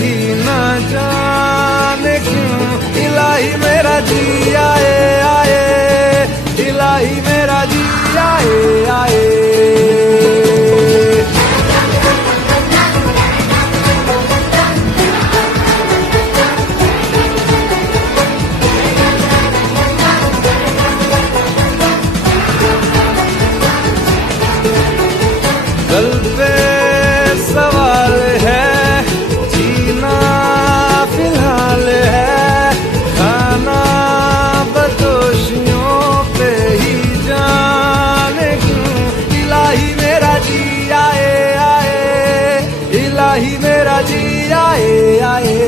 ही ना जाने क्यों इलाही मेरा जी आए आए, इलाही मेरा जी आए आए। कल पे सवाल है, जीना फिलहाल है, खाना बदोशियों पे ही जाने क्यों इलाही मेरा जी आए आए, इलाही मेरा जी आए आए।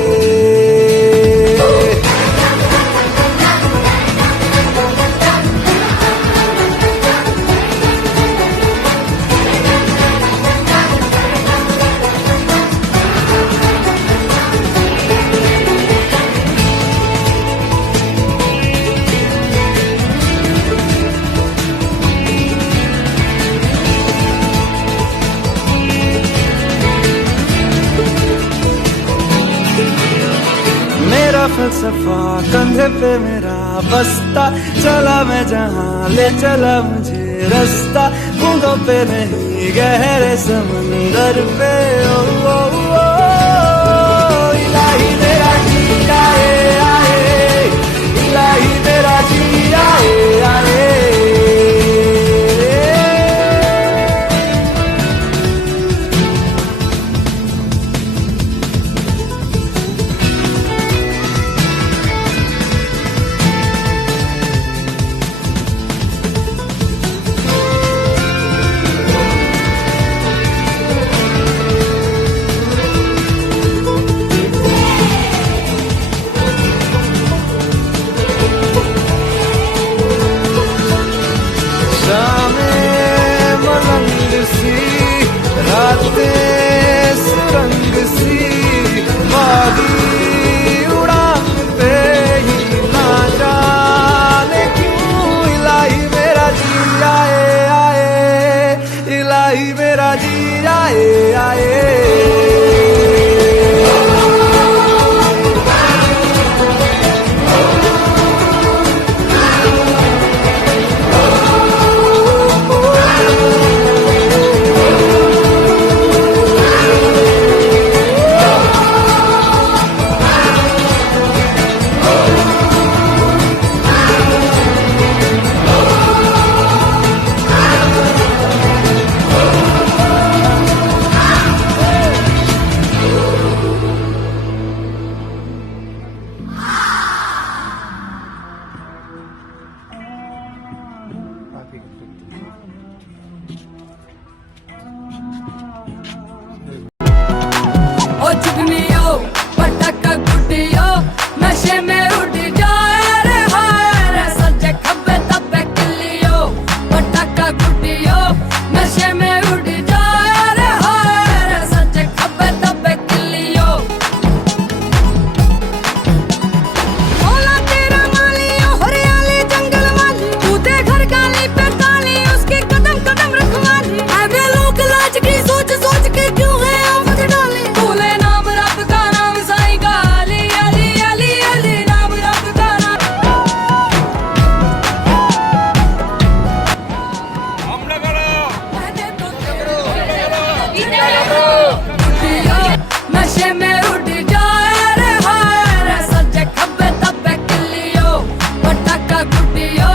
मेरा फलसफा कंधे पे मेरा बस्ता, चला मैं जहाँ ले चला मुझे रास्ता, बूंदों पे नहीं गहरे समंदर पे। ओ, ओ, ओ, इलाही मेरा जी आए आए, इलाही मेरा जी आए आए। सुरंग सी माही उड़ान पे ही ना जाने क्यों इलाही मेरा जी आए आए, इलाही मेरा जी आए आए। ओ चुगनियो पटक गुटियो नशे में उड़ जाए रे हाय रे, सज्जे खब्बे तब्बे किलियो पटक गुटियो नशे में उड़ जाए रे हाय रे, सज्जे खब्बे तब्बे किलियो। भोला तेरा मालियो हरियाली जंगल वाली, तू दे घर गाली पे ताली, उसकी कदम कदम रखवाली, ऐवे लोग लाज की सोच सोच के क्यों है आफत डाली। भूले नाम रब का नाम साईं का, अली अली अली अली नाम रब का नाम। আমরা করো मैंने तो गुटियो नशे में उड़ जाए रे हाय रे, सज्जे खब्बे तब्बे किलियो पटका गुटियो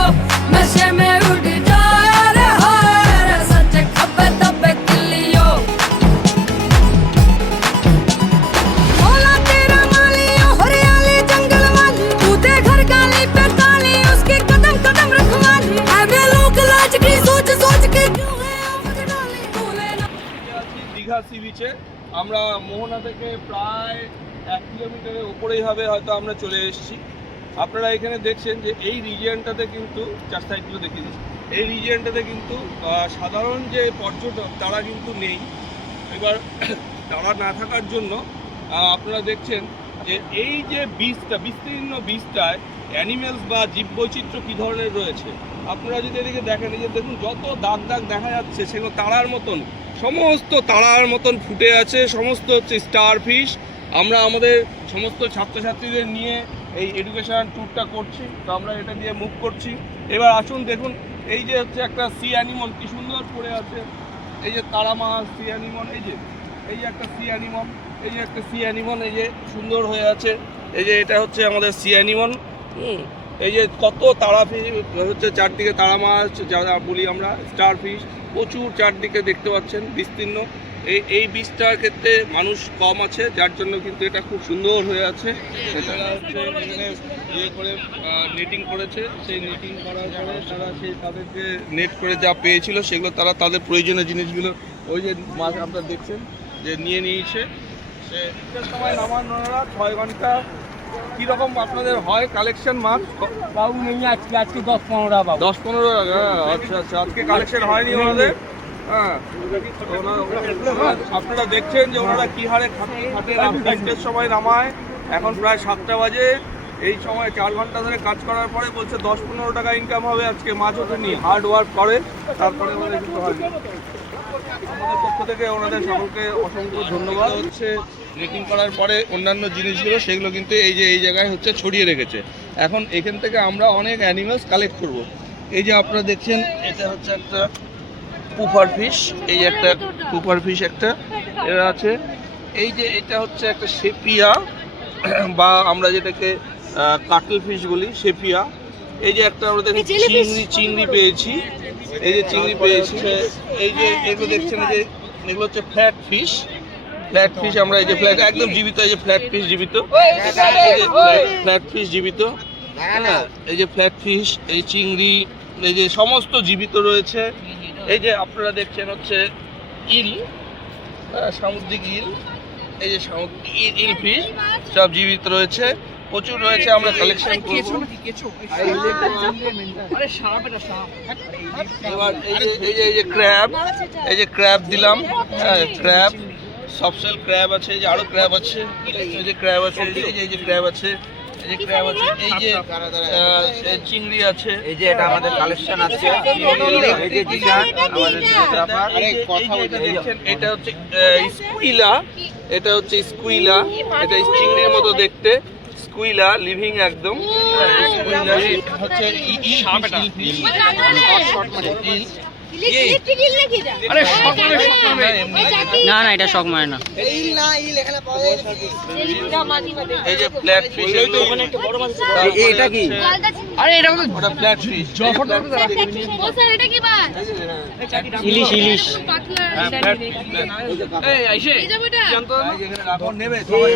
नशे में उड़ जाए रे हाय रे, सज्जे खब्बे तब्बे किलियो। भोला तेरा मालियो हरियाली जंगल वाली, तू दे घर गाली पे ताली, उसकी कदम कदम रखवाली, ऐवे लोग लाज की सोच सोच के क्यों है आफत डाली। भूले ना দীঘা সি বিচে আমরা মোহনা থেকে প্রায় 1 কিলোমিটারের উপরেই হবে হয়তো আমরা চলে এসেছি। আপনারা এখানে দেখছেন যে এই রিজিয়নটাতে কিন্তু 4 সাইডগুলো দেখিয়ে দিচ্ছি, এই রিজিয়নটাতে কিন্তু সাধারণ যে পর্যটক তারা কিন্তু নেই। এবার তারা না থাকার জন্য আপনারা দেখছেন যে এই যে বীজটা বিস্তীর্ণ বীজটায় অ্যানিমেলস বা জীববৈচিত্র্য কী ধরনের রয়েছে। আপনারা যদি এদিকে দেখেন, এই যে দেখুন যত দাগ দাগ দেখা যাচ্ছে সেগুলো তারার মতন, সমস্ত তারার মতন ফুটে আছে, সমস্ত হচ্ছে স্টার ফিশ আমরা আমাদের সমস্ত ছাত্রছাত্রীদের নিয়ে এই এডুকেশন ট্যুরটা করছি, তো আমরা এটা দিয়ে মুভ করছি। এবার আসুন দেখুন, এই যে হচ্ছে একটা সি অ্যানিমল কি সুন্দর পড়ে আছে, এই যে তারা মাছ, সি অ্যানিমল, এই যে একটা সি অ্যানিমল, এই যে একটা সি অ্যানিমল, এই যে সুন্দর হয়ে আছে, এই যে এটা হচ্ছে আমাদের সি অ্যানিমল। এই যে কত তারা ফিশ হচ্ছে, চারদিকে তারা মাছ যারা বলি আমরা, স্টার ফিশ প্রচুর চারদিকে দেখতে পাচ্ছেন বিস্তীর্ণ। এই বীজটার ক্ষেত্রে মানুষ কম আছে, যার জন্য কিন্তু এটা খুব সুন্দর হয়ে আছে। এছাড়া হচ্ছে এখানে ইয়ে করে নেটিং করেছে, সেই নেটিং করার পরে তারা সেই তাদেরকে নেট করে যা পেয়েছিল সেগুলো তারা তাদের প্রয়োজনীয় জিনিসগুলো ওই যে মাছ আপনারা দেখছেন যে নিয়ে নিয়েছে। সে সময় নামান ওনারা 6 ঘন্টা। কীরকম আপনাদের হয় কালেকশন মাছ? বাবু নেই আজকে 10-15 টাকা 10-15 টাকা। আচ্ছা আচ্ছা, আজকে কালেকশন হয়নি ওনাদের। হ্যাঁ, আপনারা দেখছেন যে ওনারা কী হারে খাটে, রাত 3টের সময় নামায়, এখন প্রায় 7টা বাজে। এই সময় 4 ঘন্টা ধরে কাজ করার পরে বলছে 10-15 টাকা ইনকাম হবে আজকে। মাছ ওঠে নিয়ে হার্ড ওয়ার্ক করে, তারপরে ওনাদের কিছু হয়। আমাদের পক্ষ থেকে ওনাদের সকলকে অসংখ্য ধন্যবাদ। হচ্ছে নেটিং করার পরে অন্যান্য জিনিসগুলো সেগুলো কিন্তু এই যে এই জায়গায় হচ্ছে ছড়িয়ে রেখেছে। এখন এখান থেকে আমরা অনেক অ্যানিমালস কালেক্ট করব। এই যে আপনারা দেখছেন, এটা হচ্ছে একটা পুপার ফিশ, এই একটা পুপার ফিশ একটা এরা আছে। এই যে এটা হচ্ছে একটা সেপিয়া বা আমরা যেটাকে কাটল ফিশ বলি, সেপিয়া। এই যে একটা আমরা দেখি চিংড়ি পেয়েছি, এই যে চিংড়ি পেয়েছি। এই যে এগুলো দেখছেন, এই যে এগুলো হচ্ছে ফ্ল্যাট ফিশ। আমরা এই যে ফ্ল্যাট একদম জীবিত, এই যে ফ্ল্যাট ফিশ জীবিত, ফ্ল্যাট ফিশ জীবিত। হ্যাঁ, এই যে ফ্ল্যাট ফিশ, এই চিংড়ি, এই যে সমস্ত জীবিত রয়েছে। এই যে আপনারা দেখছেন হচ্ছে ইল, সামুদ্রিক ইল, এই যে সামুদ্রিক ইল ফিশ সব জীবিত রয়েছে, প্রচুর রয়েছে। আমরা কালেকশন করবো। এবার এই যে ক্র্যাব, এই যে ক্র্যাব দিলাম, হ্যাঁ ক্র্যাব, সফটশেল ক্র্যাব আছে, এই যে আরো ক্র্যাব আছে, এই যে ক্র্যাব আছে, এই যে ক্র্যাব আছে, এই যে ক্র্যাব আছে, এই যে চিংড়ি আছে। এই যে এটা আমাদের কালেকশন আছে। এই যে জিগার আমাদের দেখছেন, এটা হচ্ছে স্কুইলা, এটা হচ্ছে স্কুইলা, এটা চিংড়ির মতো দেখতে, স্কুইলা লিভিং একদম। স্কুইলা হচ্ছে না না, এটা শখ মারে না। এই যে ফ্ল্যাট ফিশ, এটা কি? আরে এটা ওটা ফ্ল্যাট ফিশ। এটা কি মাছ? ইলিশ ইলিশ। হ্যাঁ, ফ্ল্যাট ফিশ। এই আইছে জানতো না এখানে রাখুন নেবে সবাই।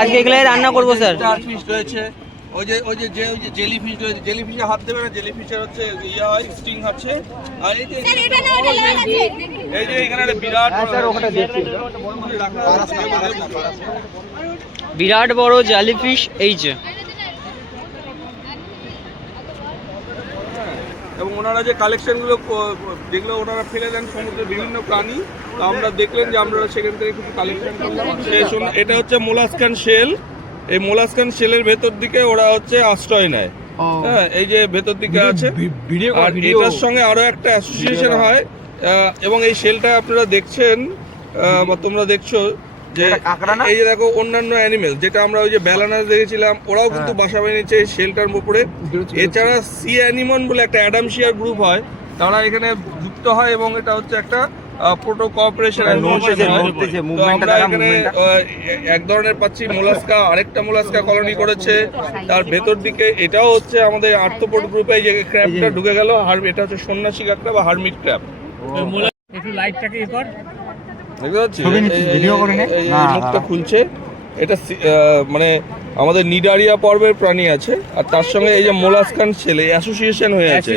আজকে এগুলাই রান্না করব স্যার। চার ফিশ রয়েছে। ওই যে জেলি ফিশ রয়েছে, জেলি ফিশে হাত দেবে না, জেলি ফিশের হচ্ছে ইয়ে হয়, স্টিং আছে। আর এই যে এখানে একটা বিরাট বিরাট বড় জেলিফিশ, এই যে। এবং ওনারা যে কালেকশনগুলো যেগুলো ওনারা ফেলে দেন সমুদ্রের বিভিন্ন প্রাণী, তো আমরা দেখলেন যে আমরা সেখান থেকে কিছু কালেকশন করলাম। এটা হচ্ছে মোলাস্কান শেল। এই মোলাস্কান শেলের ভেতর দিকে ওরা হচ্ছে আশ্রয় নেয়। হ্যাঁ, এই যে ভেতর দিকে আছে। আর এটার সঙ্গে আরো একটা অ্যাসোসিয়েশন হয়, এবং এই শেলটা আপনারা দেখছেন বা তোমরা দেখছো যে এই যে দেখো অন্যান্য অ্যানিমেল, যেটা আমরা ওই যে ব্যালানাস দেখেছিলাম, ওরাও কিন্তু বাসা বানিয়েছে এই শেলটার উপরে। এছাড়া সি অ্যানিমন বলে একটা অ্যাডামশিয়ার গ্রুপ হয়, তারা এখানে যুক্ত হয় এবং এটা হচ্ছে একটা প্রোটো কোঅপারেশন আমরা এখানে এক ধরনের পাচ্ছি মোলাস্কা, আরেকটা মোলাস্কা কলোনি করেছে তার ভেতর দিকে। এটাও হচ্ছে আমাদের আর্থ্রোপড গ্রুপে যে ক্র্যাবটা ঢুকে গেল, এটা হচ্ছে সন্ন্যাসী কাঁকড়া বা হারমিট ক্র্যাব। একটু লাইটটাকে ই কর, মুখটা খুলছে। এটা মানে আমাদের নিডারিয়া পর্বের প্রাণী আছে, আর তার সঙ্গে এই যে মোলাস্কান ছেলে অ্যাসোসিয়েশন হয়ে আছে।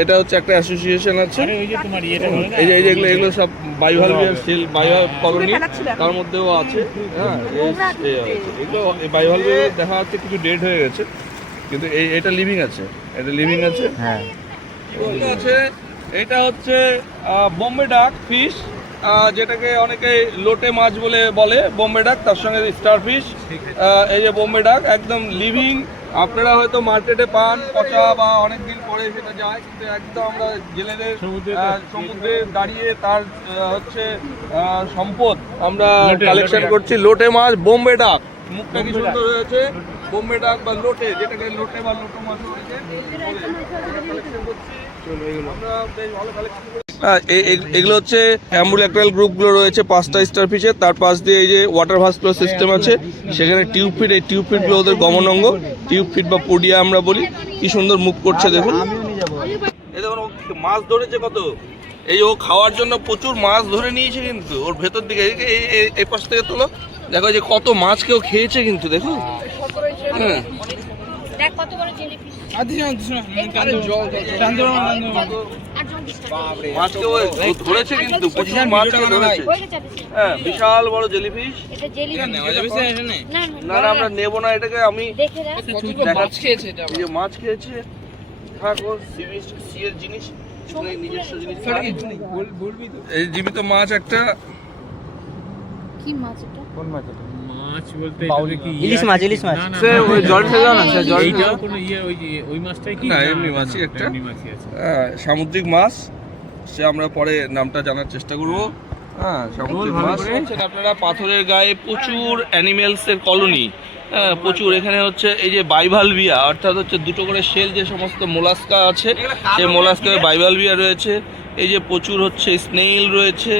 এটা হচ্ছে একটা অ্যাসোসিয়েশন আছে। এই যে এগুলো সব বায়োভালভিয়ার সেল, বায়োভালভ কলোনি, তার মধ্যেও আছে। হ্যাঁ, এগুলো বায়োভালভিয়ার দেখা যাচ্ছে কিছু ডেড হয়ে গেছে, কিন্তু এটা লিভিং আছে, এটা লিভিং আছে। হ্যাঁ, আছে। এটা হচ্ছে বোম্বে ডাক ফিশ, যেটাকে অনেকে লোটে মাছ বলে বোম্বে ডাক, তার সঙ্গে স্টার ফিশ। এই যে বোম্বে ডাক একদম লিভিং, আপনারা হয়তো মার্কেটে পান পচা বা অনেক দিন পরে সেটা যায়, কিন্তু একদম আমরা জেলেদের সমুদ্রে দাঁড়িয়ে তার হচ্ছে সম্পদ আমরা কালেকশন করছি। লোটে মাছ, বোম্বে ডাক, মুখটা কি সুন্দর হয়েছে, বোম্বে ডাক বা লোটে, যেটাকে লোটে বা লোটো মাছ রয়েছে কালেকশন করছি আমরা, বেশ ভালো কালেকশন করছি। এগুলো হচ্ছে অ্যাম্বুলেক্ট্রাল গ্রুপগুলো রয়েছে 5টা স্টার ফিশের, তার পাশ দিয়ে এই যে ওয়াটার ভাস্কুলার সিস্টেম আছে, সেখানে টিউব ফিট, এই টিউব ফিটগুলো ওদের গমন অঙ্গ, টিউব ফিট বা পোডিয়া আমরা বলি। কি সুন্দর মুখ করছে দেখুন, এই দেখুন ও মাছ ধরেছে কত, এই ও খাওয়ার জন্য প্রচুর মাছ ধরে নিয়েছে, কিন্তু ওর ভেতর দিকে এই পাশ থেকে তোলো, দেখো যে কত মাছ কেউ খেয়েছে কিন্তু, দেখুন হ্যাঁ দেখ কত বড় জেলিফিশ। মাছকে ও ধরেছে কিন্তু, প্রচুর মাছকে ধরেছে। হ্যাঁ, বিশাল বড় জেলিফিশ। এটা জেলিফিশ না না, আমরা নেবো না এটাকে, আমি দেখে রাখ। মাছ খেয়েছে, এই যে মাছ খেয়েছে, থাক ও সি এর জিনিস, নিজস্ব জিনিস। এই জীবিত মাছ একটা, কি মাছ এটা? কোন মাছ এটা? মাছ বলতে ইলিশ মাছ, ইলিশ মাছ। স্যার ওই জল ফেলা না স্যার, জল এইটা কোনো ইয়ে ওই মাছটাই কি? না, এমনি মাছই একটা, এমনি মাছই আছে। সামুদ্রিক মাছ। সে আমরা পরে নামটা জানার চেষ্টা করব। হ্যাঁ, সামুদ্রিক মাছ। আপনারা পাথরের গায়ে প্রচুর অ্যানিমেলসের কলোনি, হ্যাঁ প্রচুর। এখানে হচ্ছে এই যে বাইভালভিয়া, অর্থাৎ হচ্ছে দুটো করে শেল যে সমস্ত মোলাস্কা আছে, সেই মোলাস্কায় বাইভালভিয়া রয়েছে। এই যে প্রচুর হচ্ছে স্নেইল রয়েছে,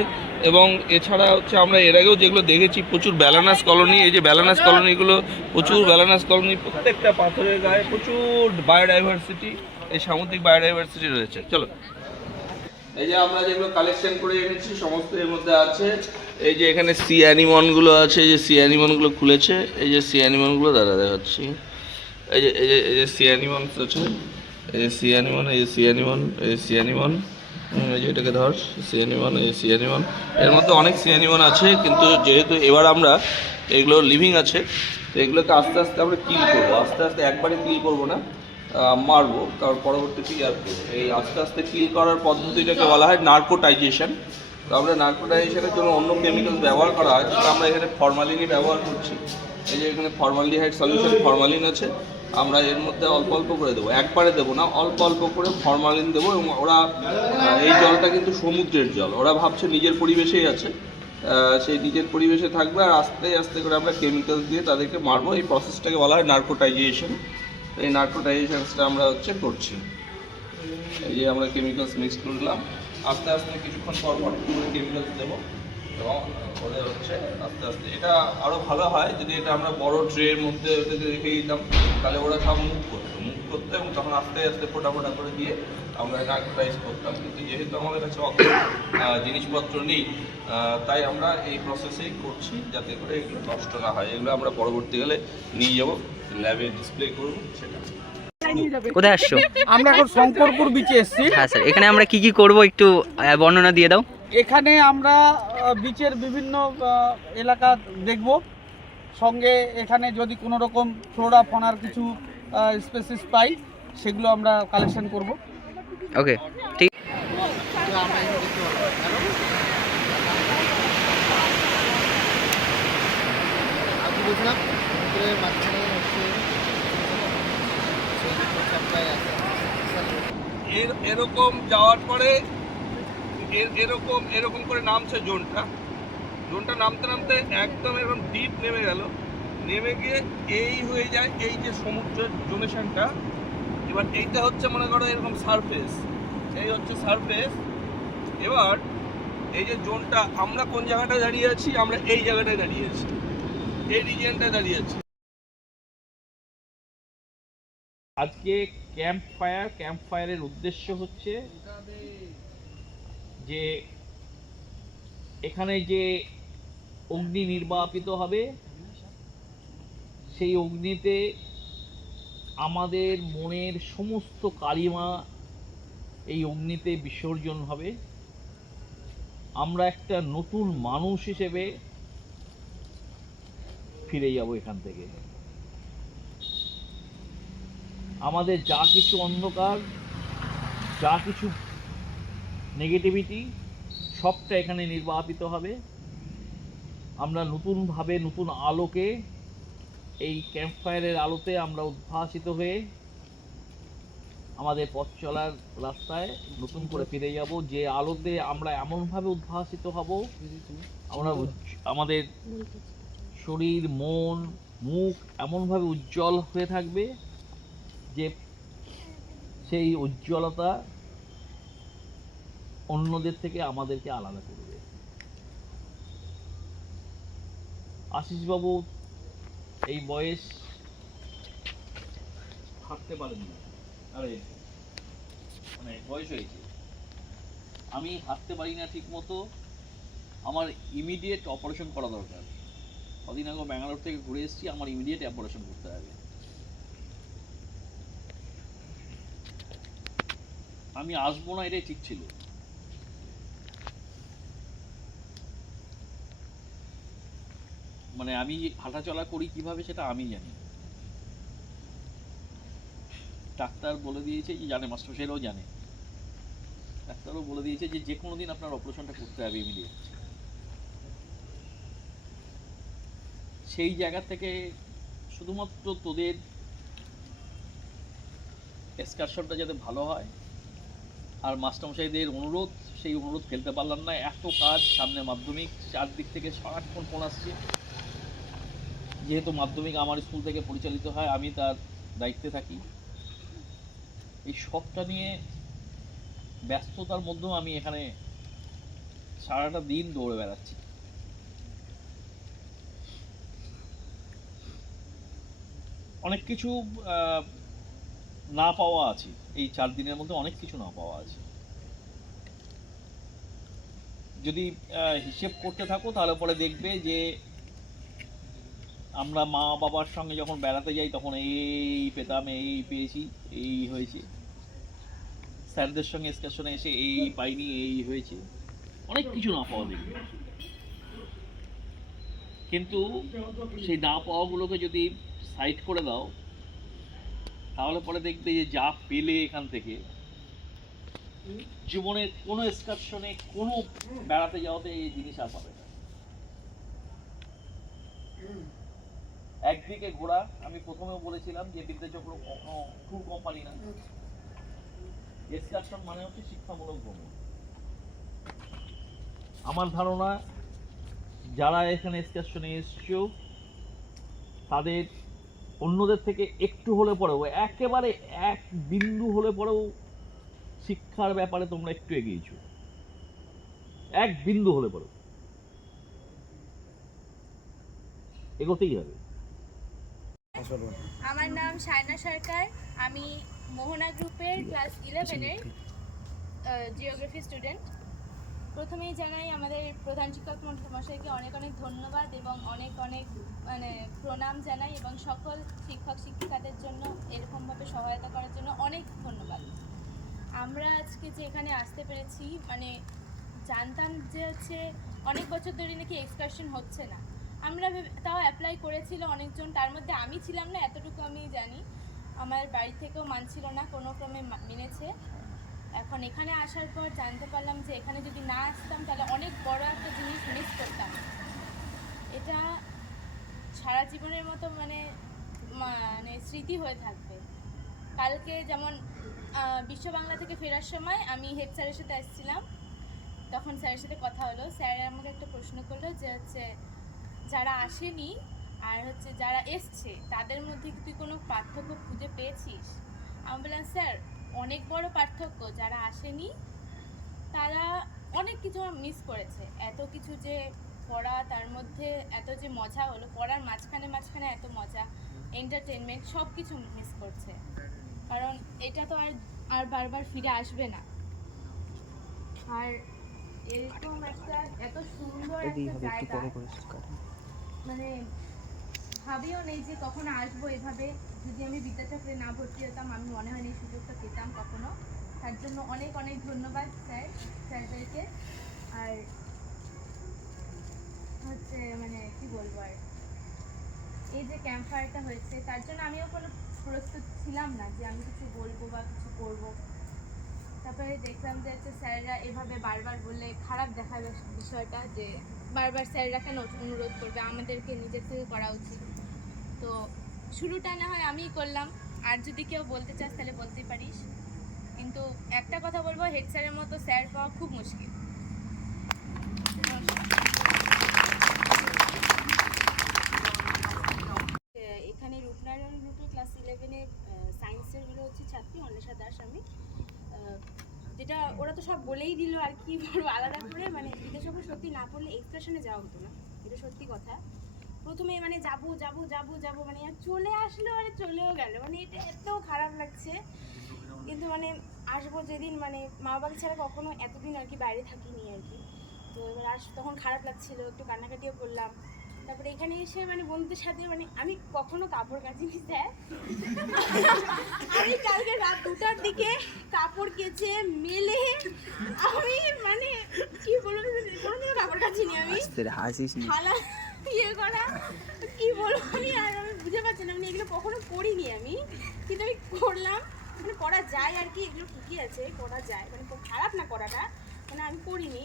এবং এছাড়া হচ্ছে আমরা এর আগেও যেগুলো দেখেছি প্রচুর ব্যালানাস কলোনি। এই যে ব্যালানাস কলোনিগুলো, প্রচুর ব্যালানাস কলোনি, প্রত্যেকটা পাথরের গায়ে প্রচুর বায়োডাইভার্সিটি, এই সামুদ্রিক বায়োডাইভার্সিটি রয়েছে। চলো, এই যে আমরা যেগুলো কালেকশন করে এনেছি সমস্ত এর মধ্যে আছে। এই যে এখানে সি অ্যানিমনগুলো আছে, এই যে সি অ্যানিমনগুলো খুলেছে, এই যে সি অ্যানিমনগুলো দাঁড়া দেখাচ্ছি। এই যে সি অ্যানিমনস আছে, এই যে সি অ্যানিমন, এই যে সি অ্যানিমন, এই যে সি অ্যানিমন, এই যে এটাকে ধর সি অ্যানিমন, এই সি অ্যানিমন। এর মধ্যে অনেক সি অ্যানিমন আছে, কিন্তু যেহেতু এবার আমরা এগুলো লিভিং আছে, তো এগুলোকে আস্তে আস্তে আমরা কিল করবো। আস্তে আস্তে একবারে কিল করবো না, মারবো, কারণ পরবর্তীতে ইয়ার করবো। এই আস্তে আস্তে কিল করার পদ্ধতিটাকে বলা হয় নার্কোটাইজেশন। তো আমরা নার্কোটাইজেশনের জন্য অন্য কেমিক্যাল ব্যবহার করা হয়, কিন্তু আমরা এখানে ফরমালিনই ব্যবহার করছি। এই যে এখানে ফরমালডিহাইড সলিউশন ফরমালিন আছে, আমরা এর মধ্যে অল্প অল্প করে দেবো, একবারে দেবো না, অল্প অল্প করে ফরমালিন দেবো। এবং ওরা এই জলটা কিন্তু সমুদ্রের জল, ওরা ভাবছে নিজের পরিবেশেই আছে, সেই নিজের পরিবেশে থাকবে, আর আস্তে আস্তে করে আমরা কেমিক্যাল দিয়ে তাদেরকে মারবো। এই প্রসেসটাকে বলা হয় নার্কোটাইজেশন। এই নার্কোটাইজেশনসটা আমরা হচ্ছে করছি। এই যে আমরা কেমিক্যালস মিক্স করলাম, আস্তে আস্তে কিছুক্ষণ পর পর করে কেমিক্যালস দেবো, এবং ওদের হচ্ছে আস্তে আস্তে এটা আরও ভালো হয় যদি এটা আমরা বড় ট্রের মধ্যে ওদেরকে রেখে দিতাম, তাহলে ওরা সব মুভ করতো এবং তখন আস্তে আস্তে ফোটা ফোটা করে দিয়ে আমরা নার্কোটাইজ করতাম। কিন্তু যেহেতু আমাদের কাছে অত জিনিসপত্র নেই, তাই আমরা এই প্রসেসেই করছি, যাতে করে এগুলো নষ্ট না হয়। এগুলো আমরা পরবর্তীকালে নিয়ে যাবো, ল্যাবে ডিসপ্লে করবো সেটা। কোথায় আসছো? আমরা এখন শঙ্করপুর বিচে এসেছি। হ্যাঁ স্যার, এখানে আমরা কি কি করব একটু বর্ণনা দিয়ে দাও। এখানে আমরা বিচের বিভিন্ন এলাকা দেখব, সঙ্গে এখানে যদি কোনো রকম ফ্লোরা ফনার কিছু স্পেসিস পাই, সেগুলো আমরা কালেকশন করব। ওকে, ঠিক। এরকম যাওয়ার পরে এরকম করে নামছে জোনটা নামতে নামতে একদম এরকম ডিপ নেমে গেল, নেমে গিয়ে এই হয়ে যায় এই যে সমুদ্রের জোনেশনটা। এবার এইটা হচ্ছে মনে করো এরকম সারফেস, এই হচ্ছে সারফেস। এবার এই যে জোনটা, আমরা কোন জায়গাটায় দাঁড়িয়ে আছি, আমরা এই জায়গাটায় দাঁড়িয়ে আছি, এই রিজিয়নটায় দাঁড়িয়ে আছি। আজকে ক্যাম্প ফায়ারের উদ্দেশ্য হচ্ছে যে এখানে যে অগ্নি নির্বাপিত হবে, সেই অগ্নিতে আমাদের মনের সমস্ত কালিমা এই অগ্নিতে বিসর্জন হবে। আমরা একটা নতুন মানুষ হিসেবে ফিরে যাব এখান থেকে। আমাদের যা কিছু অন্ধকার, যা কিছু নেগেটিভিটি, সবটা এখানে নির্বাপিত হবে। আমরা নতুনভাবে, নতুন আলোকে, এই ক্যাম্প ফায়ারের আলোতে আমরা উদ্ভাসিত হয়ে আমাদের পথ চলার রাস্তায় নতুন করে ফিরে যাব, যে আলোতে আমরা এমনভাবে উদ্ভাসিত হব, আমরা আমাদের শরীর, মন, মুখ এমনভাবে উজ্জ্বল হয়ে থাকবে যে সেই উজ্জ্বলতা অন্যদের থেকে আমাদেরকে আলাদা করবে। আশিসবাবু এই বয়স হাঁটতে পারেন না, আরে মানে বয়স হয়েছে, আমি হাঁটতে পারি না ঠিক মতো, আমার ইমিডিয়েট অপারেশন করা দরকার। কদিন আগে ব্যাঙ্গালোর থেকে ঘুরে এসেছি, আমার ইমিডিয়েট অপারেশন করতে হবে। আমি আসবো না এটাই ঠিক ছিল, মানে আমি হাঁটাচলা করি কিভাবে সেটা আমি জানি। ডাক্তার বলে দিয়েছে, যে জানে, মাস্টারমশাইরাও জানে, ডাক্তারও বলে দিয়েছে যে যে কোনো দিন আপনার অপারেশনটা করতে হবে ইমিডিয়েট। সেই জায়গা থেকে শুধুমাত্র তোদের এক্সকারশনটা যাতে ভালো হয়, আর মাস্টারমশাইদের অনুরোধ, সেই অনুরোধ ফেলতে পারলাম না। এত কাজ, সামনে মাধ্যমিক, চারদিক থেকে সারাক্ষণ ফোন আসছে। যেহেতু মাধ্যমিক আমার স্কুল থেকে পরিচালিত হয়, আমি তার দায়িত্বে থাকি, এই সবটা নিয়ে ব্যস্ততার মধ্যেও আমি এখানে সারাটা দিন দৌড়ে বেড়াচ্ছি। অনেক কিছু না পাওয়া আছে, এই 4 দিনের মধ্যে অনেক কিছু না পাওয়া আছে। যদি হিসেব করতে থাকো তাহলে পরে দেখবে যে আমরা মা বাবার সঙ্গে যখন বেড়াতে যাই তখন এই পেতাম, এই পেয়েছি, এই হয়েছে, স্যারদের সঙ্গে এক্সকারশনে এসে এই পাইনি, এই হয়েছে, অনেক কিছু না পাওয়া দেখবে। কিন্তু সেই না পাওয়াগুলোকে যদি সাইড করে দাও তাহলে পরে দেখবে যে যা পেলে এখান থেকে, জীবনের কোনো এক্সকারশনে, কোনো বেড়াতে যাওয়াতে এই জিনিস আর পাবে না। একদিকে ঘোরা, আমি প্রথমেও বলেছিলাম যে বিদ্যাচক্র কখনো ট্যুর কোম্পানি না, এক্সকারশন মানে হচ্ছে শিক্ষামূলক ভ্রমণ। আমার ধারণা যারা এখানে এক্সকারশনে এসছো তাদের অন্যদের থেকে একটু হলে পরেও, একেবারে এক বিন্দু হলে পরেও শিক্ষার ব্যাপারে তোমরা একটু এগিয়েছো, এক বিন্দু হলে পরেও এগোতেই হবে। আমার নাম সায়না সরকার, আমি মোহনা গ্রুপের ক্লাস 11-এর জিওগ্রাফি স্টুডেন্ট। প্রথমেই জানাই আমাদের প্রধান শিক্ষক মহাশয়কে অনেক অনেক ধন্যবাদ এবং অনেক অনেক মানে প্রণাম জানাই, এবং সকল শিক্ষক শিক্ষিকাদের জন্য এরকমভাবে সহায়তা করার জন্য অনেক ধন্যবাদ। আমরা আজকে যে এখানে আসতে পেরেছি, মানে জানতাম যে হচ্ছে অনেক বছর ধরে নাকি এক্সকারশন হচ্ছে না। আমরা তাও অ্যাপ্লাই করেছিল অনেকজন, তার মধ্যে আমি ছিলাম না, এতটুকু আমি জানি। আমার বাড়ি থেকেও মানছিল না, কোনো ক্রমে মেনেছে। এখন এখানে আসার পর জানতে পারলাম যে এখানে যদি না আসতাম তাহলে অনেক বড় একটা জিনিস মিস করতাম। এটা সারা জীবনের মতো মানে মানে স্মৃতি হয়ে থাকবে। কালকে যেমন বিশ্ব বাংলা থেকে ফেরার সময় আমি হেড স্যারের সাথে আসছিলাম, তখন স্যারের সাথে কথা হলো। স্যার আমাকে একটা প্রশ্ন করলো যে হচ্ছে যারা আসেনি আর হচ্ছে যারা এসছে তাদের মধ্যে কি তুই কোনো পার্থক্য খুঁজে পেয়েছিস? আমি বললাম স্যার অনেক বড় পার্থক্য, যারা আসেনি তারা অনেক কিছু মিস করেছে। এত কিছু যে পড়া, তার মধ্যে এত যে মজা হলো, পড়ার মাঝখানে মাঝখানে এত মজা, এন্টারটেনমেন্ট, সব কিছু মিস করছে। কারণ এটা তো আর বারবার ফিরে আসবে না। আর এরকম একটা এত সুন্দর একটা জায়গা, মানে ভাবিও নেই যে কখনো আসবো এভাবে। যদি আমি বিদ্যাচক্রে না ভর্তি হতাম আমি মনে হয় এই সুযোগটা পেতাম কখনো। তার জন্য অনেক অনেক ধন্যবাদ স্যারদেরকে। আর হচ্ছে মানে কি বলবো, আর এই যে ক্যাম্প ফায়ারটা হয়েছে তার জন্য আমিও কোনো প্রস্তুত ছিলাম না যে আমি কিছু বলবো বা কিছু করবো। তারপরে দেখলাম যে হচ্ছে স্যাররা এভাবে বারবার বললে খারাপ দেখাবে বিষয়টা, যে বারবার স্যাররা কেন অনুরোধ করবে, আমাদেরকে নিজের থেকে করা উচিত। তো শুরুটা না হয় আমিই করলাম, আর যদি কেউ বলতে চাস তাহলে বলতে পারিস। কিন্তু একটা কথা বলবো, হেড স্যারের মতো স্যার পাওয়া খুব মুশকিল। এখানে রূপনারায়ণ গ্রুপের ক্লাস 11-এ সায়েন্সের হচ্ছে ছাত্রী অন্বেষা দাস আমি। যেটা ওরা তো সব বলেই দিল, আর কি বলবো আলাদা করে, মানে বিদ্যাসাগর সত্যি না পড়লে এক্সপ্রেশনে যাওয়া হতো না, এটা সত্যি কথা। প্রথমে মানে যাবো যাবো যাবো যাবো মানে চলে আসলো, মানে চলেও গেল, মানে এটা এত খারাপ লাগছে। কিন্তু মানে আসবো যেদিন, মানে মা বাবাকে ছাড়া কখনো এতদিন আর কি বাইরে থাকিনি আর কি। তো এবার তখন খারাপ লাগছিল, একটু কান্নাকাটিও করলাম। তারপরে এখানে এসে মানে বন্ধুদের সাথে, মানে আমি কখনো কাপড় কাচিনি স্যার। আমি কালকে রাত 2টার দিকে কাপড় কেচে মেলে আমি মানে কি বলবো, কোনোদিনও কাপড় কাচিনি আমি। থালা ইয়ে করা কি বলবো আর আমি বুঝে পাচ্ছি না, মানে এগুলো কখনো করিনি আমি, কিন্তু আমি করলাম। মানে করা যায় আর কি, এগুলো ঠিকই আছে, করা যায়, মানে খুব খারাপ না করাটা, মানে আমি করিনি।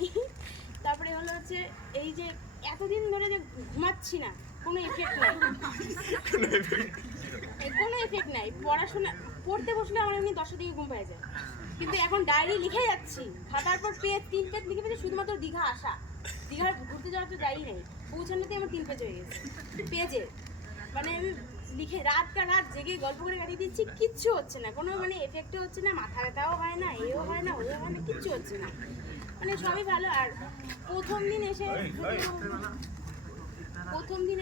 তারপরে হলো হচ্ছে এই যে এতদিন ধরে যে ঘুমাচ্ছি না, কোনো এফেক্ট নাই, কোনো এফেক্ট নাই। পড়াশোনা পড়তে বসলে আমার এমনি 10টার দিকে ঘুম পেয়ে যায়, কিন্তু এখন ডায়েরি লিখে যাচ্ছি, খাতার পর পেজ 3 পেজ লিখে পেয়েছি, শুধুমাত্র দীঘা আসা, দীঘার ঘুরতে যাওয়া তো যাই নাই, পৌঁছানোতে আমার 3 পেজ হয়ে গেছে পেজে। মানে আমি লিখে রাত জেগে গল্প করে কাটিয়ে দিচ্ছি, কিচ্ছু হচ্ছে না, কোনো মানে এফেক্টও হচ্ছে না, মাথা ব্যথাও হয় না, এও হয় না, ওও হয় না, কিচ্ছু হচ্ছে না, মানে সবই ভালো। আর প্রথম দিন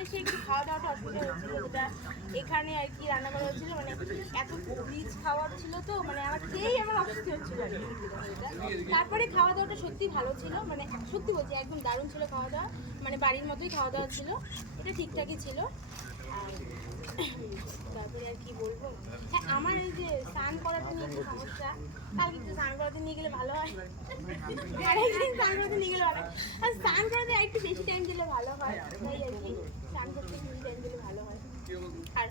এসে একটু খাওয়া দাওয়াটা অসুবিধা হচ্ছিল, যেটা এখানে আর কি রান্না করা হচ্ছিলো, মানে এত রিচ খাওয়ার ছিল তো, মানে আমার খেয়েই আমার অস্বস্তি হচ্ছিল আর কি। তারপরে খাওয়া দাওয়াটা সত্যি ভালো ছিল, মানে সত্যি বলছি একদম দারুণ ছিল খাওয়া দাওয়া, মানে বাড়ির মতোই খাওয়া দাওয়া ছিল, এটা ঠিকঠাকই ছিল। আর তারপরে আর কি বলবো, হ্যাঁ আমার এই যে স্নান করাতে নিয়ে একটু সমস্যা, কালকে একটু স্নান করাতে নিয়ে গেলে ভালো হয়, আরেকদিন স্নান করাতে নিয়ে গেলে ভালো হয়, আর স্নান করাতে একটু বেশি টাইম দিলে ভালো হয়, তাই আর কি স্নান করতে বেশি টাইম দিলে ভালো হয়। আর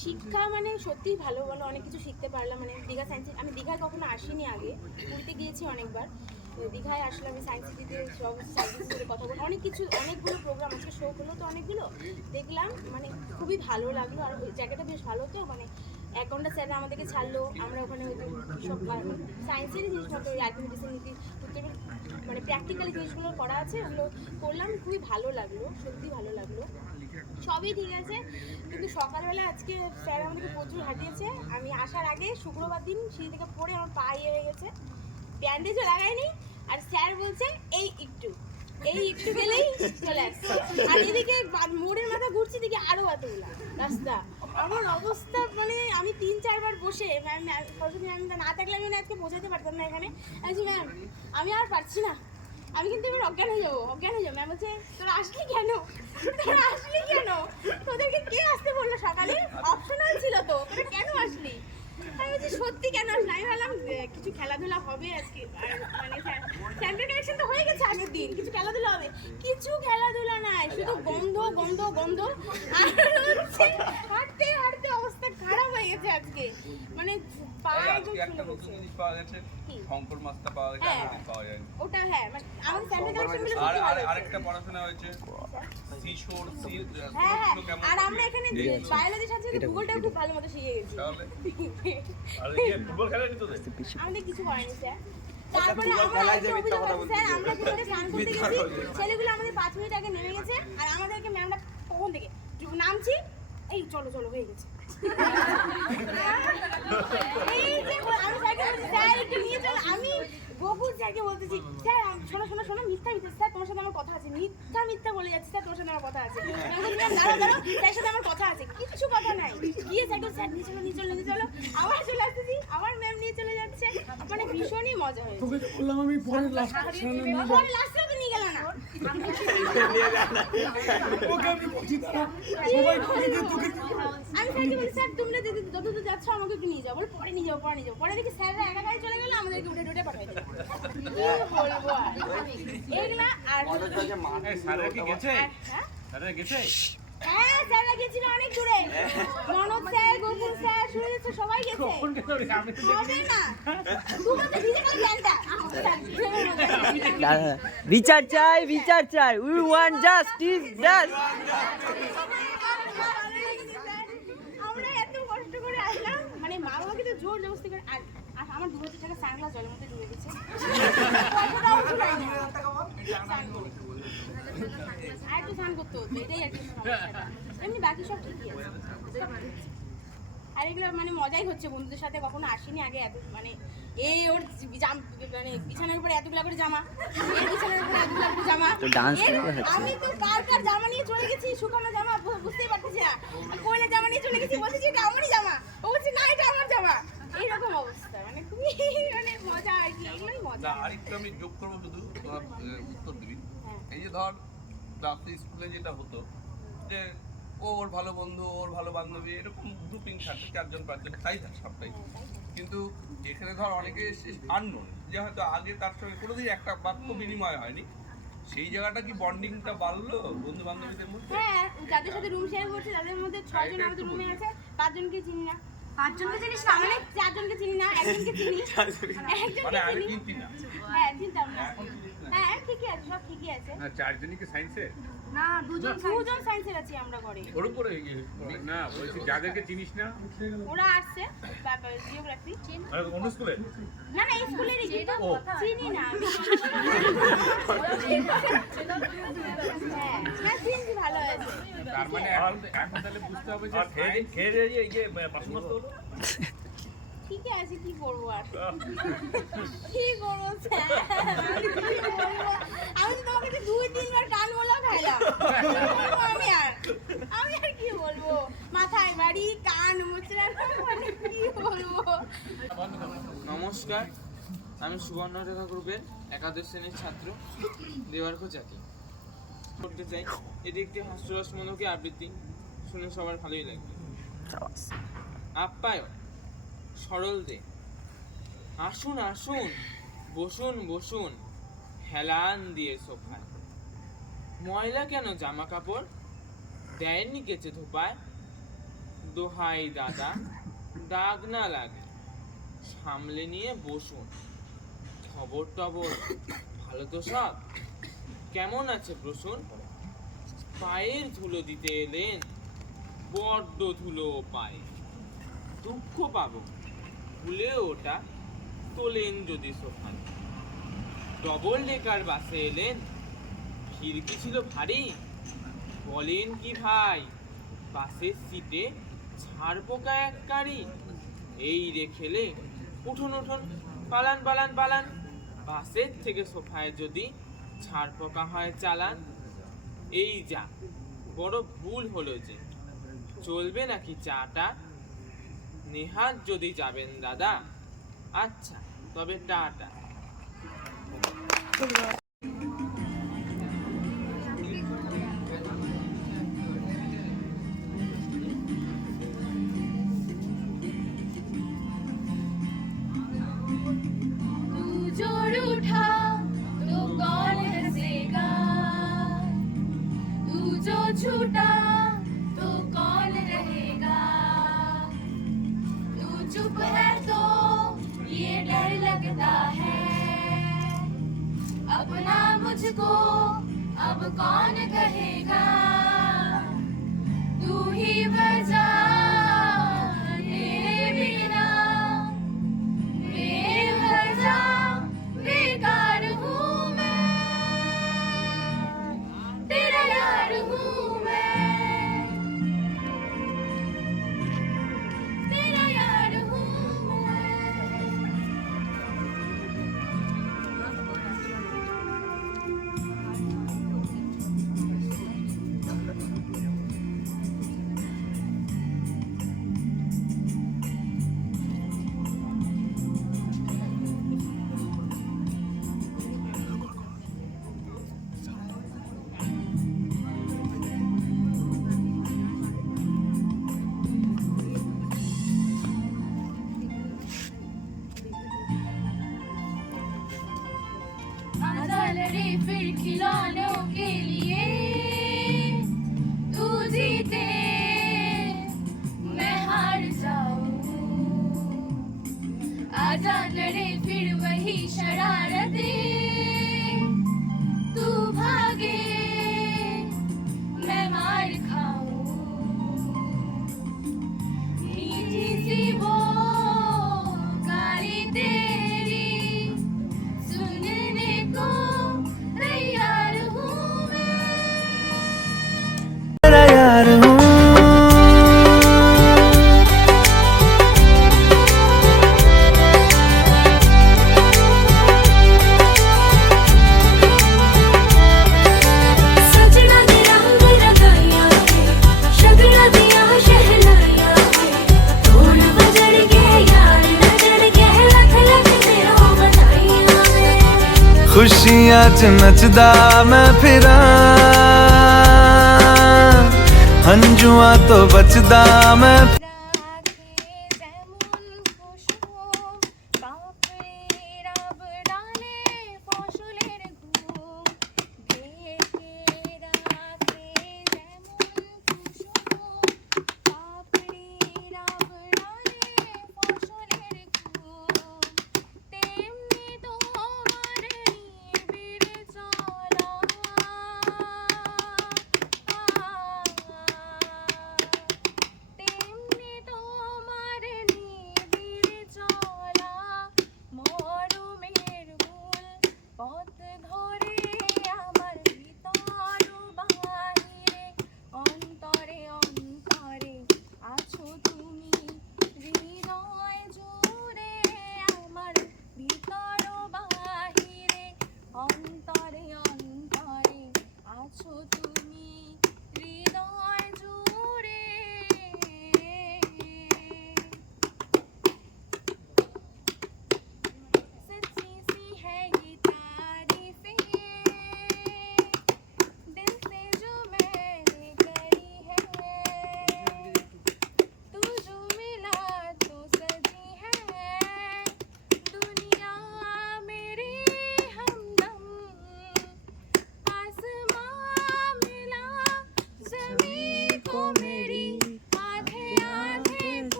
শিক্ষা মানে সত্যিই ভালো, ভালো অনেক কিছু শিখতে পারলাম। মানে দীঘা সায়েন্স, আমি দীঘায় কখনো আসিনি আগে, পুরীতে গিয়েছি অনেকবার, দীঘায় আসলে আমি সায়েন্স সিটিতে সব সায়েন্সের সাথে কথা বলি, অনেক কিছু, অনেকগুলো প্রোগ্রাম আজকে শো হলো তো অনেকগুলো দেখলাম, মানে খুবই ভালো লাগলো। আর ওই জায়গাটা বেশ ভালো, তো মানে 1 ঘন্টা স্যাররা আমাদেরকে ছাড়লো, আমরা ওখানে সব সায়েন্সের জিনিসপত্র, ওই আর্কিমিডিসের নীতি উত্তরের মানে প্র্যাকটিক্যালি জিনিসগুলো করা আছে, ওগুলো করলাম, খুবই ভালো লাগলো, সত্যি ভালো লাগলো, সবই ঠিক আছে। কিন্তু সকালবেলা আজকে স্যার আমাদেরকে প্রচুর হাঁটিয়েছে, আমি আসার আগে শুক্রবার দিন সিঁড়ি থেকে পড়ে আমার পা ইয়ে হয়ে গেছে, ব্যান্ডেজও লাগাইনি, আর স্যার বলছে এই একটু গেলেই চলে আসছে, আর এদিকে মোড়ের মাথা ঘুরছি, দিকে আরো এতগুলা রাস্তা, আমার অবস্থা মানে আমি 3-4 বার বসে ম্যাম সরস্বতী ম্যাম না থাকলে আমি আজকে বোঝাতে পারতাম না এখানে, আচ্ছা ম্যাম আমি আর পারছি না, আমি কিন্তু এবার অজ্ঞান হয়ে যাবো। ম্যাম বলছে তোরা আসলি কেন, তোদেরকে কে আসতে বললো, সকালে অপশনাল ছিল তো, তোরা কেন আসলি? আমি বলছি সত্যি কেন আসলি? আমি ভাবলাম কিছু খেলাধুলা হবে আজকে, আর মানে স্যাম্পল কালেকশন তো হয়ে গেছে আগের দিন, কিছু খেলাধুলা হবে, কিছু খেলাধুলা নাই, শুধু গন্ধ, আর হচ্ছে হাঁটতে হাঁটতে অবস্থা খারাপ হয়ে গেছে আজকে, মানে পা একদম একটা নতুন জিনিস পাওয়া গেছে, শঙ্কর মাছটা পাওয়া গেছে, আগের পাওয়া যায়নি। ওটা হ্যাঁ, মানে আমাদের স্যাম্পল কালেকশন গুলো আর আরেকটা পড়াশোনা হয়েছে সিশোর হ্যাঁ, আর আমরা এখানে বায়োলজির সাথে ভূগোলটাও খুব ভালো মতো শিখে গেছি। আর এই ফুটবল খেলা নিত তো আমাদের কিছু করেনি স্যার। তারপরে আমরা স্যার আমরা কি করে স্নান করতে গেছি, ছেলেগুলো আমাদের 5 মিনিট আগে নেমে গেছে, আর আমাদেরকে ম্যামটা কখন থেকে নামছি, এই চলো হয়ে গেছে, এই যে আমি স্যারকে বলছি স্যার একটু নিয়ে চলো, আমি গোকুল স্যারকে বলতেছি স্যার শোনো মিথ্যা স্যার তোমার সাথে আমার কথা আছে, মিথ্যা বলে যাচ্ছি স্যার তোমার সাথে আমার কথা আছে, দাঁড়াও স্যার সাথে আমার কথা আছে, কিছু কথা নাই, গিয়ে স্যার নিয়ে চলো, আবার চলে আসতেছি, আবার ম্যাম নিয়ে চলে যাচ্ছে, মানে ভীষণই মজা হয়েছে। তোকে বললাম আমি পরে লাস্টে তো নিয়ে গেল না, ওকে আমি বলছি দাঁড়া সবাই করে দিয়ে তোকে আমি স্যারকে বলি স্যার তোমরা যতদূর যাচ্ছ আমাকে একটু নিয়ে যাও, বলে পরে নিয়ে যাও, পরে দেখি স্যাররা একা গাড়ি চলে গেল, আমাদেরকে উঠে পাঠাই দিল, কি বলবো আর এগুলা। আর স্যাররা কি গেছে? হ্যাঁ স্যাররা গেছে? হ্যাঁ স্যাররা গেছিল অনেক দূরে, Manoj sir, Gokul sir, Suresh sir সবাই গেছে, হবে না তোমাকে ভিজে গেল প্যান্টটা, বিচার চাই, উই ওয়ান্ট জাস্টিস। আমরা এত কষ্ট করে আসলাম, মানে মা বাবাকে তো জোর জবরদস্তি করে, আর আমার 2000 টাকা সানগ্লাস জলের মধ্যে ডুবে গেছে। কতটাও ঝুলাই না। আর একটু স্নান করতে হতো, এটাই আর কি সমস্যাটা। এমনি বাকি সব ঠিকই আছে। আর এগুলো মানে মজাই হচ্ছে বন্ধুদের সাথে, কখনো আসিনি আগে এত মানে ওর মানে বিছানার উপরে এতগুলা করে জামা, এই বিছানার উপরে এতগুলা করে জামা, আমি তো কার জামা নিয়ে চলে গেছি, শুকানো জামা বুঝতেই পারতেছি না, কোলে জামা নিয়ে চলে গেছি, বলছি এটা আমারই জামা, ও বলছে না এটা আমার জামা, এইরকম অবস্থা মানে খুবই মানে মজা আর কি, এগুলোই মজা। আরেকটু আমি যোগ করবো, শুধু তোমার উত্তর দিবি। এই যে ধর ক্লাসে স্কুলে যেটা হতো যে ওর ভালো বন্ধু, ওর ভালো বান্ধবী, এরকম গ্রুপিং থাকে 4জন 5জন, তাই থাকে সবটাই। কিন্তু এখানে ধর অনেকে আননোন, যে হয়তো আগে তার সঙ্গে কোনোদিন একটা বাক্য বিনিময় হয়নি, সেই জায়গাটা কি বন্ডিংটা বাড়লো বন্ধু বান্ধবীদের মধ্যে? হ্যাঁ, যাদের সাথে রুম শেয়ার করছে তাদের মধ্যে 6 জন আমাদের রুমে আছে, 5 জনকে চিনি না। 5 জনকে চিনিস না মানে 4 জনকে চিনি না, একজনকে চিনি, মানে আমি চিনতি না। হ্যাঁ চিনতাম না। হ্যাঁ ঠিকই আছে, সব ঠিকই আছে। না 4 জনই কি সায়েন্সে? না, দুজন সায়েন্সের আছি আমরা করে। ওর উপরে না বলছি যাদেরকে চিনিস না ওরা আসছে জিওগ্রাফি। আর অন্য স্কুলে? না না, এই স্কুলেরই, কিন্তু চিনি না। হ্যাঁ, না চিনি, ভালো আছে। তার মানে এখন তাহলে বুঝতে হবে যে খেয়ে এই যে বাসন মাজতে হলো। ঠিকই আছে, কি করবো আর, কি করবো স্যার, আমি তো তোমাকে 2-3 বার টান বললাম খাইলাম, আমি আর কি বলবো, মাথায় বাড়ি, কান মোচড়া, মানে কি বলবো। নমস্কার, আমি সুবর্ণরেখা গ্রুপের একাদশ শ্রেণীর ছাত্র দেবার্ঘ জাতি করতে চাই। এটি একটি হাস্যরসমূলক আবৃত্তি, শুনে সবার ভালোই লাগবে। আপ্যায়ন সরল দে, আসুন আসুন, বসুন বসুন, হেলান দিয়ে সোফায়, ময়লা কেন জামা কাপড়, দেয়নি কেচে ধোপায়, দোহাই দাদা দাগ না লাগে, সামলে নিয়ে বসুন, খবর টবর ভালো তো সব, কেমন আছে প্রসূন, পায়ের ধুলো দিতে এলেন, বড্ড ধুলো পায়ে, দুঃখ পাবো ভুলে ওটা তোলেন যদি সোফায়, ডবল ডেকার বাসে এলেন, খিড়কি ছিল ভারী, বলেন কি ভাই বাসের সিটে ছাড় পোকা এক কারি, এই রেখেলে উঠুন উঠুন, পালান পালান পালান, বাসের থেকে সোফায় যদি ছাড় পোকা হয় চালান, এই যা বড় ভুল হলো যে, চলবে নাকি চাটা, নেহাত যদি যাবেন দাদা, আচ্ছা তবে টাটা। जोर उठा तो कौन हंसेगा, तू जो छूटा तो कौन रहेगा, तू चुप है तो ये डर लगता है, अपना मुझको अब कौन कहेगा, तू ही बजा तेरे बिना बेवजह बेकार हूँ मैं, तेरा यार हूँ मैं, तेरा यार हूँ मैं। खुशियां च नचदा मैं फिरा हंजुआ तो बचदा मैं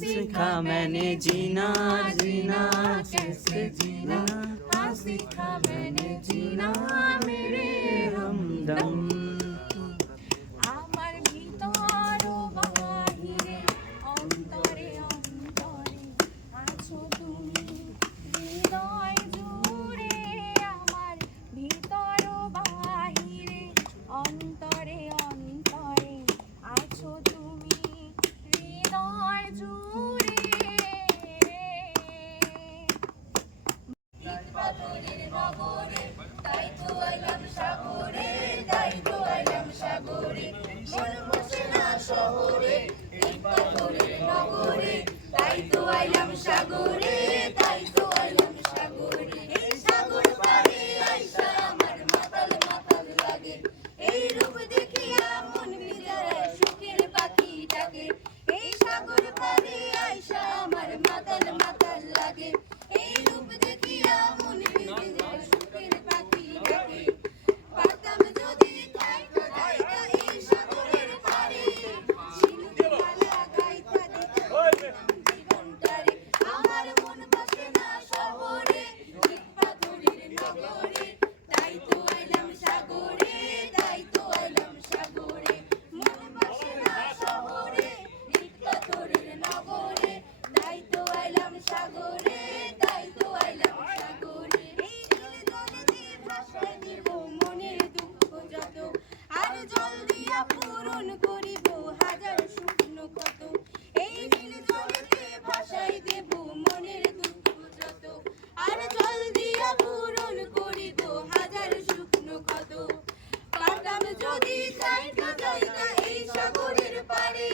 सीखा मैंने जीना जीना कैसे जीना हाँ सीखा मैंने जीना मेरे हमदम আমার ভিতর ও বাহিরে অন্তরে অন্তরে আছো তুমি হৃদয় জুড়ে আমার ভিতর ও বাহিরে অন্তরে অন্তরে আছো তুমি হৃদয় জুড়ে পাথরের নগরে তাই তো আইলাম সাগরে তাই তো আইলাম সাগরে মন বসে না শহরে এই পাথরের নগরে তাই তো আইলাম সাগরে তাই তো আইলাম সাগরে এই সাগর পারে আইসা আমার মাতাল মাতাল লাগে এই রূপ দেখিয়া মন বিজয় সুখের পাখি ডাকে এই সাগর পারে আইসা আমার মাতাল মাতাল লাগে এই রূপ দেখিয়া মন বিজয় সুখের পাখি ডাকে পারতাম যদি থাইকা থাইকা এই সাগরের পারে ঝিনুক মালা গাইতা দিতাম জীবনটারে আমার মন বসে না শহরে ইট পাথরের নগরে তাই তো আইলাম সাগরে তাই তো আইলাম সাগরে মন বসে না শহরে ইট পাথরের নগরে তাই তো আইলাম সাগরে তাই তো আইলাম সাগরে এই নীল জলে দিয়ে ভাসায় দিব মনের দুঃখ যত আর জল দিয়া পূরণ করিব হাজার শুকনো কত এই নীল জলে দিয়ে ভাসায় দেব মনের দুঃখ যত আর জল দিয়া পূরণ করিব হাজার শুকনো কত পারতাম যদি যাইতা যাইতা এই সাগরের পারে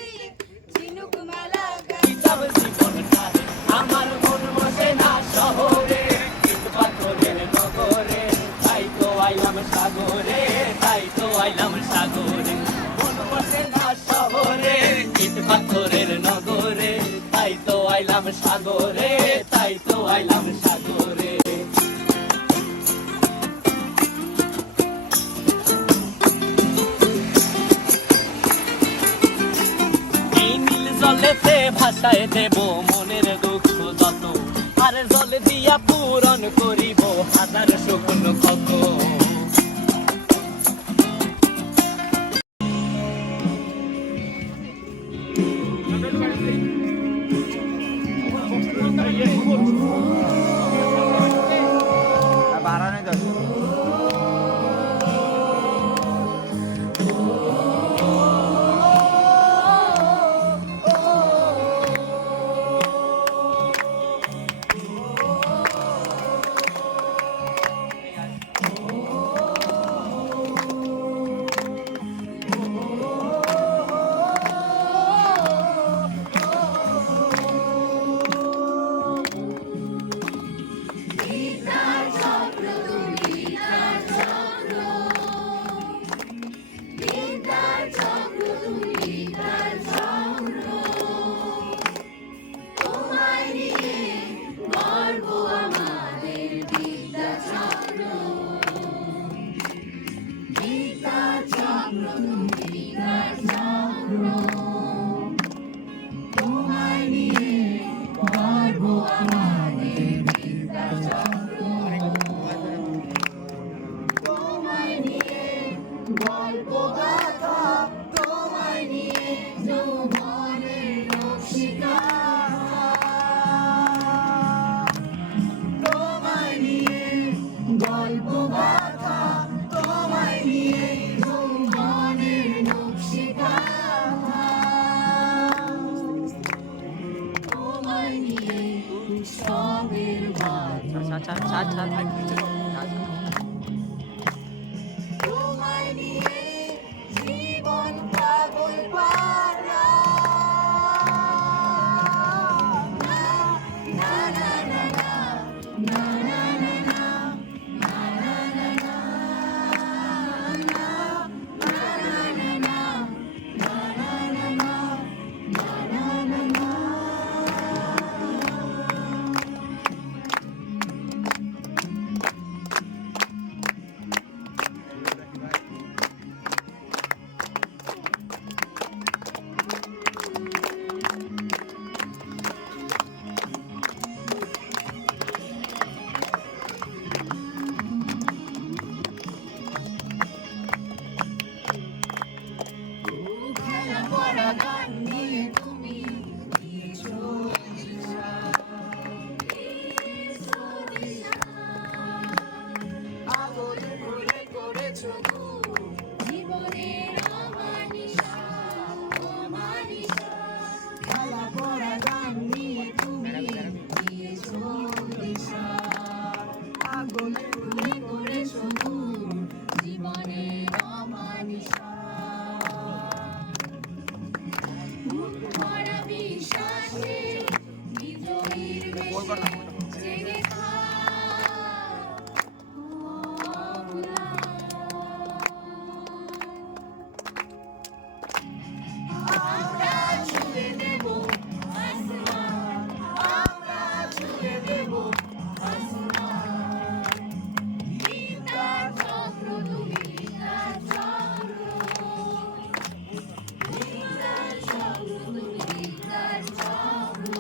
ঝিনুক মালা গাইতাম জীবনটারে আমার মন বসে না শহরে ইট পাথরের নগরে তাই তো আইলাম সাগরে তাই তো আইলাম সাগরে মন বসে না শহরে ইট পাথরের নগরে তাই তো আইলাম সাগরে তাই তো আইলাম সাগরে এই নীল জলেতে ভাসায় দেব মনের দুঃখ যত আর জল দিয়া পূরণ করিব হাজার শুকনো কত তোমায় নিয়ে জীবন পাগল পারা না না না না না না খেলা পড়া গান নিয়ে তুমি দিয়েছো দিশা আদরে ভুলে করেছো জীবনের অমানিসা খেলা পড়া গান নিয়ে তুমি দিয়েছো দিশা আদরে ভুলে করেছো জীবনের অমানিসা ভরা বিশ্বাসে বিজয়ীর বেশে জেগে আমরা ছুঁয়ে দেব আসমান আমরা ছুঁয়ে দেব আসমান গীতার চক্র তুমি গীতার চক্র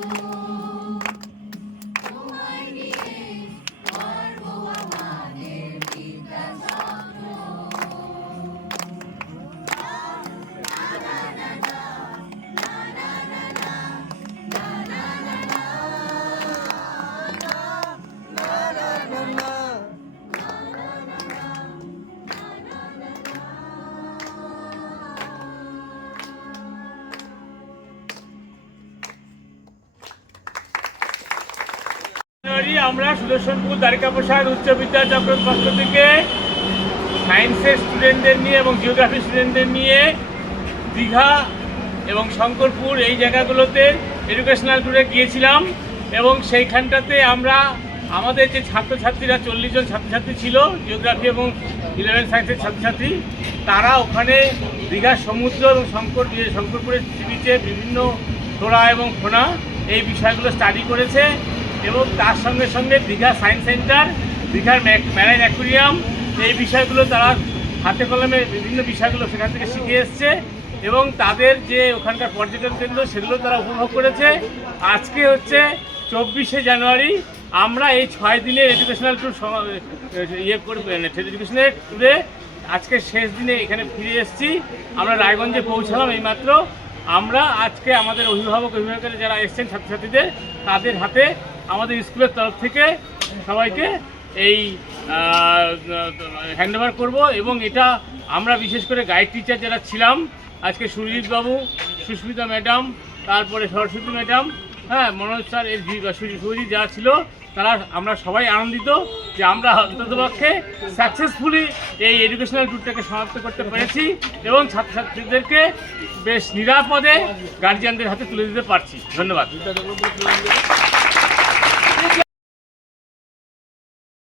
তোমায় নিয়ে গর্ব আমাদের গীতার চক্র আমরা সুদর্শনপুর দ্বারিকা প্রসাদ উচ্চ বিদ্যাচক্রের পক্ষ থেকে সায়েন্সের স্টুডেন্টদের নিয়ে এবং জিওগ্রাফি স্টুডেন্টদের নিয়ে দীঘা এবং শঙ্করপুর এই জায়গাগুলোতে এডুকেশনাল ট্যুরে গিয়েছিলাম এবং সেইখানটাতে আমরা আমাদের যে ছাত্রছাত্রীরা 40 জন ছাত্রছাত্রী ছিল জিওগ্রাফি এবং 11 সায়েন্সের ছাত্রছাত্রী, তারা ওখানে দীঘার সমুদ্র এবং শঙ্করপুরের সি বিচে বিভিন্ন ফ্লোরা এবং ফোনা এই বিষয়গুলো স্টাডি করেছে এবং তার সঙ্গে সঙ্গে দীঘা সায়েন্স সেন্টার, দীঘার ম্যারাইন অ্যাকুয়ারিয়াম এই বিষয়গুলো তারা হাতে কলমে বিভিন্ন বিষয়গুলো সেখান থেকে শিখে এসছে এবং তাদের যে ওখানকার পর্যটন কেন্দ্র সেগুলো তারা উপভোগ করেছে। আজকে হচ্ছে 24শে জানুয়ারি, আমরা এই 6 দিনের এডুকেশনাল ট্যুর এডুকেশনাল ট্যুরে আজকে শেষ দিনে এখানে ফিরে এসেছি। আমরা রায়গঞ্জে পৌঁছালাম এইমাত্র। আমরা আজকে আমাদের অভিভাবকেরা যারা এসছেন ছাত্রছাত্রীদের, তাদের হাতে আমাদের স্কুলের তরফ থেকে সবাইকে এই হ্যান্ডওভার করব এবং এটা আমরা বিশেষ করে গাইড টিচার যারা ছিলাম আজকে সুরজিৎ বাবু, সুস্মিতা ম্যাডাম, তারপরে সরস্বতী ম্যাডাম, হ্যাঁ মনোজ স্যার, এর সুরজিৎ যারা ছিল তারা আমরা সবাই আনন্দিত যে আমরা অন্ততপক্ষে সাকসেসফুলি এই এডুকেশনাল ট্যুরটাকে সমাপ্ত করতে পেরেছি এবং ছাত্রছাত্রীদেরকে বেশ নিরাপদে গার্জিয়ানদের হাতে তুলে দিতে পারছি। ধন্যবাদ।